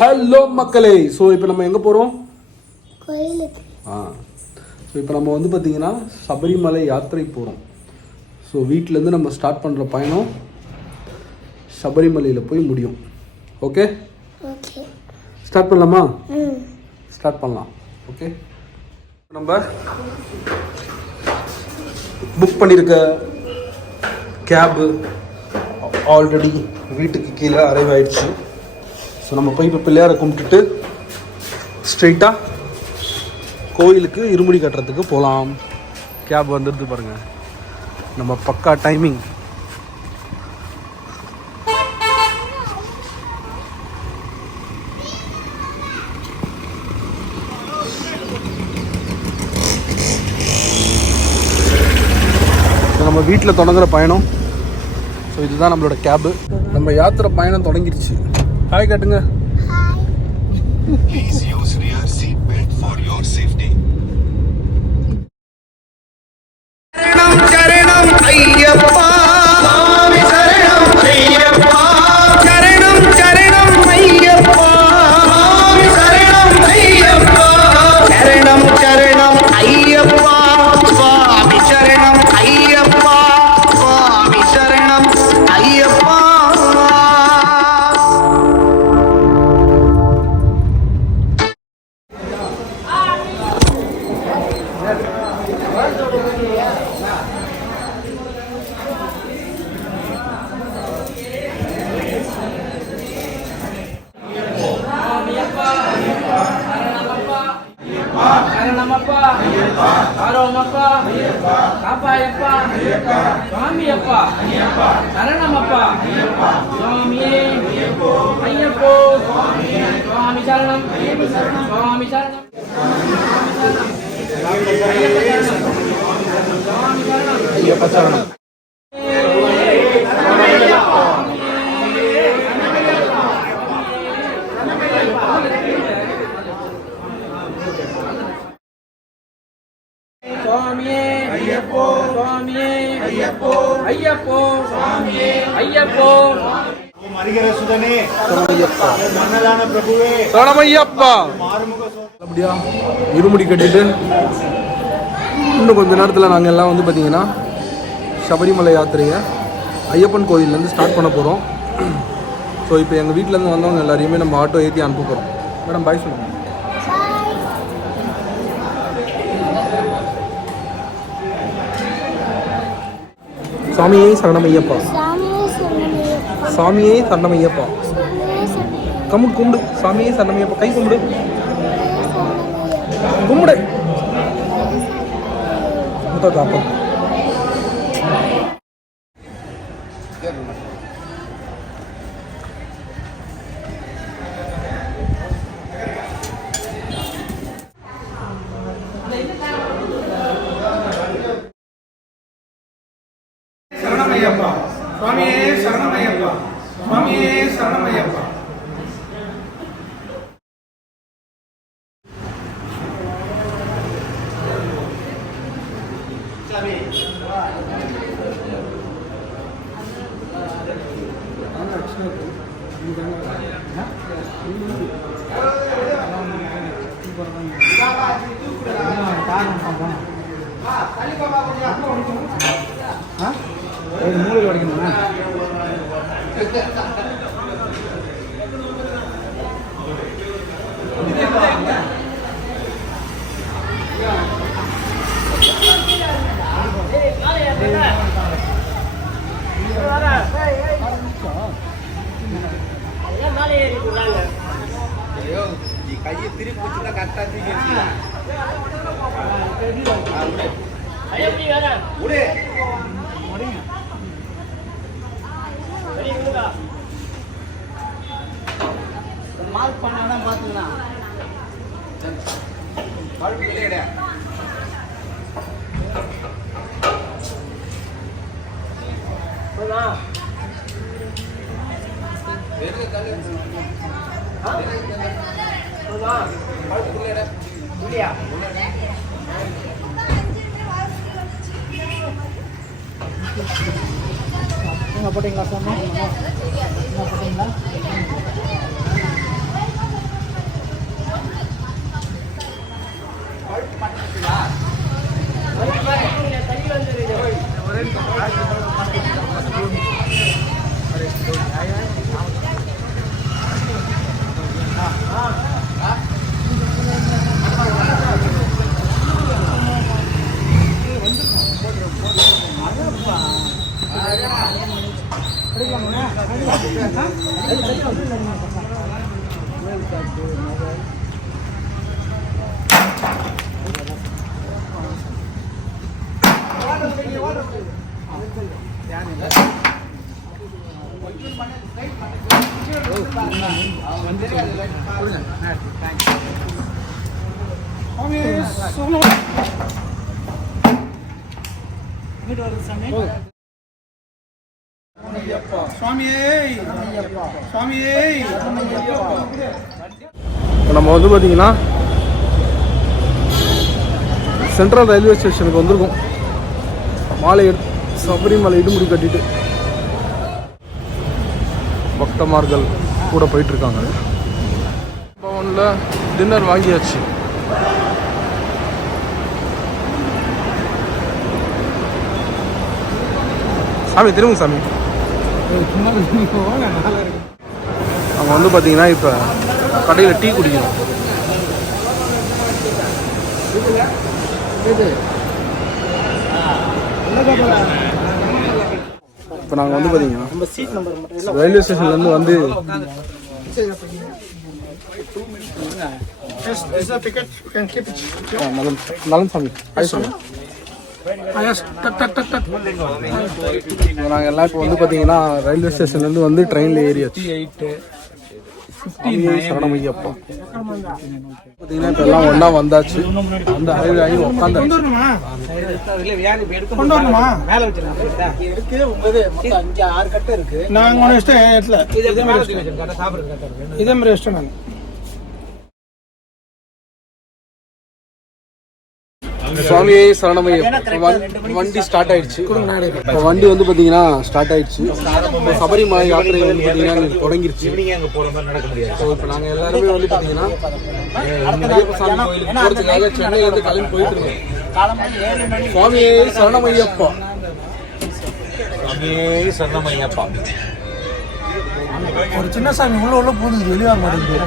Hello மக்களே. So இப்போ நம்ம எங்கே போகிறோம்? கோயிலுக்கு. ஸோ இப்போ நம்ம வந்து பார்த்தீங்கன்னா சபரிமலை யாத்திரை போகிறோம். ஸோ வீட்டிலேருந்து நம்ம ஸ்டார்ட் பண்ணுற பயணம் சபரிமலையில் போய் முடியும். ஓகே, ஸ்டார்ட் பண்ணலாமா? ஸ்டார்ட் பண்ணலாம். ஓகே, நம்ம புக் பண்ணியிருக்க கேபு ஆல்ரெடி வீட்டுக்கு கீழே அரைவ் ஆயிடுச்சு. ஸோ நம்ம போய் இப்போ பிள்ளையாரை கும்பிட்டுட்டு ஸ்ட்ரெயிட்டாக கோயிலுக்கு இருமுடி கட்டுறதுக்கு போகலாம். கேப் வந்துடுது பாருங்கள், நம்ம பக்கா டைமிங். நம்ம வீட்டில் தொடங்குற பயணம். ஸோ இதுதான் நம்மளோட கேபு. நம்ம யாத்திரை பயணம் தொடங்கிடுச்சு. ஹாய் காட்டுங்க. Please use rear seat belt for your safety. சரணம் சரணம் ஐயப்பா சுவாமி சரணம் ஐயப்பா சரணம் சரணம் ஐயப்பா சுவாமி சரணம் ஐயப்பா சரணம் சரணம் ஐயப்பா சுவாமி சரணம் ஐயப்பா சுவாமி சரணம் ஐயப்பா. சரணமப்பா ஆரோமப்பா காப்பாயப்பா சுவாமியப்பா சரணமப்பா சுவாமியே ஐயப்போ சுவாமி சரணம் சுவாமி சரணம் ஐயப்பா சரணம். சுவாமியே ஐயப்போ சுவாமியே ஐயப்போ ஐயப்போ சுவாமியே ஐயப்போ மரிகரசுதனே சரணமையப்பா மன்னதான பிரபுவே சரணமையப்பா. அப்படியா இருமுடி கட்டிட்டு இன்னும் கொஞ்ச நேரத்தில் நாங்கள் எல்லாம் வந்து பார்த்தீங்கன்னா சபரிமலை யாத்திரையை ஐயப்பன் கோயிலேருந்து ஸ்டார்ட் பண்ண போகிறோம். ஸோ இப்போ எங்கள் வீட்டிலேருந்து வந்தவங்க எல்லாரையுமே நம்ம ஆட்டோ ஏற்றி அனுப்ப போகிறோம். மேடம் பாய் சொல்லுங்கள். சாமியே சரணமையப்பா சாமியே சரணமையப்பா. கம்முடு கும்பிடு. சாமியே சரணமையப்பா. கை கும்பிடு கும்பிடு. காப்பா சரணமையப்பா சுவாமியே சரணமையப்பா சுவாமியே சரணமையப்பா. மூலையில் அடிக்கணுமா? கையை திருப்பி வச்சுன்னா கரெக்டாக மார்க் பண்ணா பார்த்துக்கலாம். பழுப்பு வெளியிட போட்டீங்களா சாமி? போட்டீங்களா? இப்போ நம்ம வந்து பார்த்தீங்கன்னா சென்ட்ரல் ரயில்வே ஸ்டேஷனுக்கு வந்திருக்கோம். மாலை சபரிமலை இடுமுடி கட்டிட்டு பக்தமார்கள் கூட போயிட்டுருக்காங்க. பவனில் டின்னர் வாங்கியாச்சு. சாமி திரும்ப சாமி. அங்கே வந்து பார்த்தீங்கன்னா இப்போ கடையில் டீ குடிக்கிறோம். இப்போ நாங்கள் வந்து பார்த்தீங்கன்னா ரயில்வே ஸ்டேஷன்லேருந்து வந்து நலன் சாமி ஹாய் சாமி. நாங்கள் எல்லாம் இப்போ வந்து பார்த்தீங்கன்னா ரயில்வே ஸ்டேஷன்லேருந்து வந்து ட்ரெயினில் ஏறியாச்சு. சரணமையப்பா பார்த்தீங்கன்னா இப்போ எல்லாம் ஒன்றா வந்தாச்சு. வந்து அரைவி ஆகி உட்காந்தாச்சு. இதே மாதிரி இஷ்டம் நான் சுவாமியே சரணமையப்பா. வண்டி ஸ்டார்ட் ஆயிடுச்சு. இப்போ வண்டி வந்து பார்த்தீங்கன்னா ஸ்டார்ட் ஆயிடுச்சு. இப்போ சபரிமலை யாத்திரை வந்து பார்த்தீங்கன்னா தொடங்கிருச்சு. ஸோ இப்போ நாங்கள் எல்லாருமே வந்து பார்த்தீங்கன்னா ஐயப்பசாமி கோயிலுக்கு போகிறதுக்காக சென்னையிலேருந்து கிளம்பி போயிட்டு இருக்கோம். சுவாமியே சரணமையப்பா. ஒரு சின்ன சாமி உள்ள போகுது, வெளியாக மாட்டேங்குது.